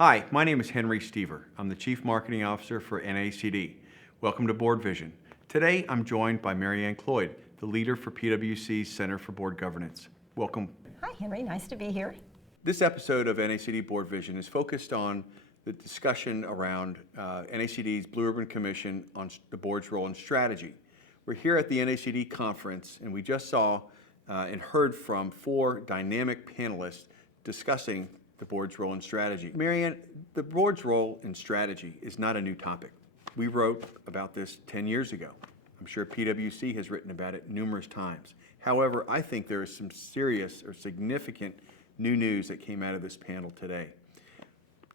Hi, my name is Henry Stoever. I'm the Chief Marketing Officer for NACD. Welcome to BoardVision. Today, I'm joined by Marianne Cloyd, the leader for PwC's Center for Board Governance. Welcome. Hi, Henry. Nice to be here. This episode of NACD BoardVision is focused on the discussion around NACD's Blue Ribbon Commission on the board's role and strategy. We're here at the NACD conference, and we just saw and heard from 4 dynamic panelists discussing the board's role and strategy. Marianne, the board's role and strategy is not a new topic. We wrote about this 10 years ago. I'm sure PwC has written about it numerous times. However, I think there is some serious or significant new news that came out of this panel today.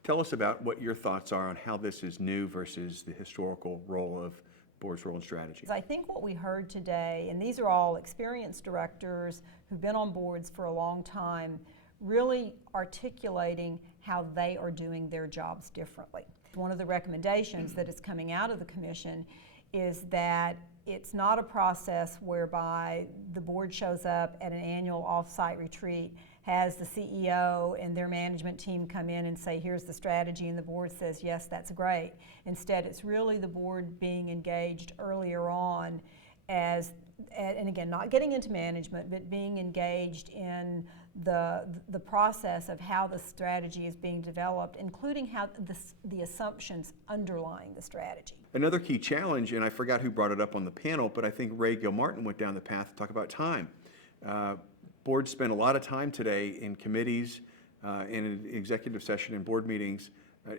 Tell us about what your thoughts are on how this is new versus the historical role of board's role and strategy. I think what we heard today, and these are all experienced directors who've been on boards for a long time, really articulating how they are doing their jobs differently. One of the recommendations that is coming out of the commission is that it's not a process whereby the board shows up at an annual off-site retreat, has the CEO and their management team come in and say, here's the strategy, and the board says, yes, that's great. Instead, it's really the board being engaged earlier on as, and again, not getting into management, but being engaged in the process of how the strategy is being developed, including how the assumptions underlying the strategy. Another key challenge, and I forgot who brought it up on the panel, but I think Ray Gilmartin went down the path to talk about time. Boards spend a lot of time today in committees, in executive session and board meetings,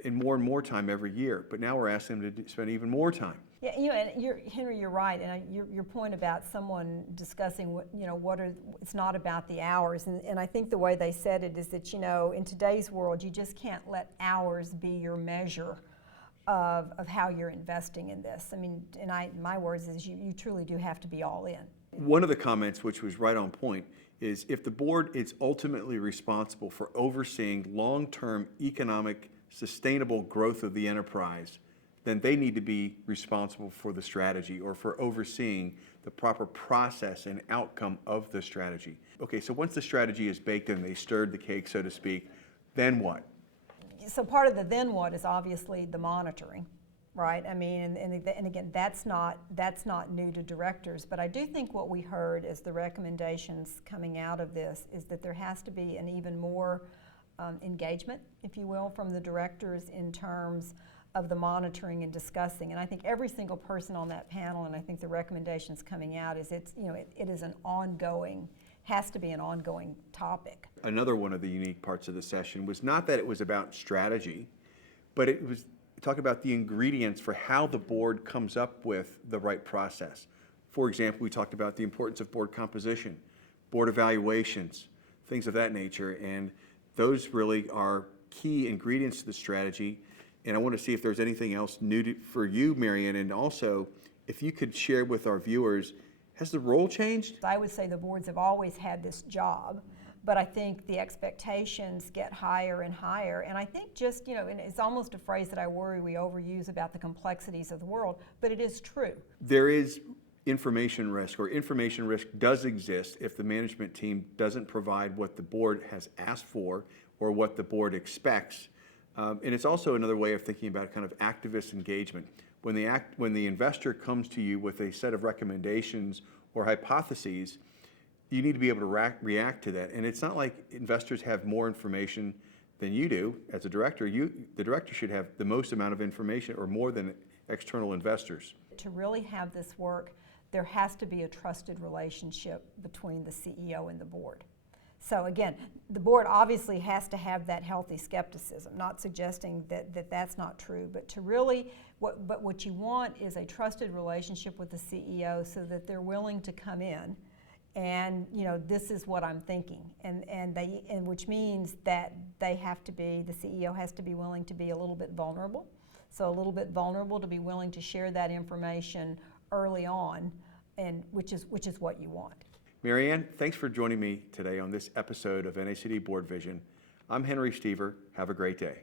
and more time every year. But now we're asking them to spend even more time. Yeah, and Henry, you're right, and your point about someone discussing it's not about the hours, and I think the way they said it is that in today's world you just can't let hours be your measure of how you're investing in this. I mean, and my words is you truly do have to be all in. One of the comments, which was right on point, is if the board is ultimately responsible for overseeing long-term economic sustainable growth of the enterprise, then they need to be responsible for the strategy or for overseeing the proper process and outcome of the strategy. Okay, so once the strategy is baked in, they stirred the cake, so to speak, then what? So part of the then what is obviously the monitoring, right? I mean, and again, that's not new to directors, but I do think what we heard as the recommendations coming out of this is that there has to be an even more engagement, if you will, from the directors in terms of the monitoring and discussing. And I think every single person on that panel, and I think the recommendations coming out is it is an ongoing, has to be an ongoing topic. Another one of the unique parts of the session was not that it was about strategy, but it was talk about the ingredients for how the board comes up with the right process. For example, we talked about the importance of board composition, board evaluations, things of that nature, and those really are key ingredients to the strategy. And I want to see if there's anything else new for you, Marianne, and also if you could share with our viewers, has the role changed? I would say the boards have always had this job, but I think the expectations get higher and higher. And I think just, and it's almost a phrase that I worry we overuse about the complexities of the world, but it is true. There is information risk, or information risk does exist if the management team doesn't provide what the board has asked for or what the board expects. And it's also another way of thinking about kind of activist engagement. When the investor comes to you with a set of recommendations or hypotheses, you need to be able to react to that. And it's not like investors have more information than you do as a director. The director should have the most amount of information or more than external investors. To really have this work, there has to be a trusted relationship between the CEO and the board. So again, the board obviously has to have that healthy skepticism, not suggesting that that's not true, but to really, what you want is a trusted relationship with the CEO so that they're willing to come in and, this is what I'm thinking, and which means that the CEO has to be willing to be a little bit vulnerable. So a little bit vulnerable to be willing to share that information early on, and which is what you want. Marianne, thanks for joining me today on this episode of NACD BoardVision. I'm Henry Stoever. Have a great day.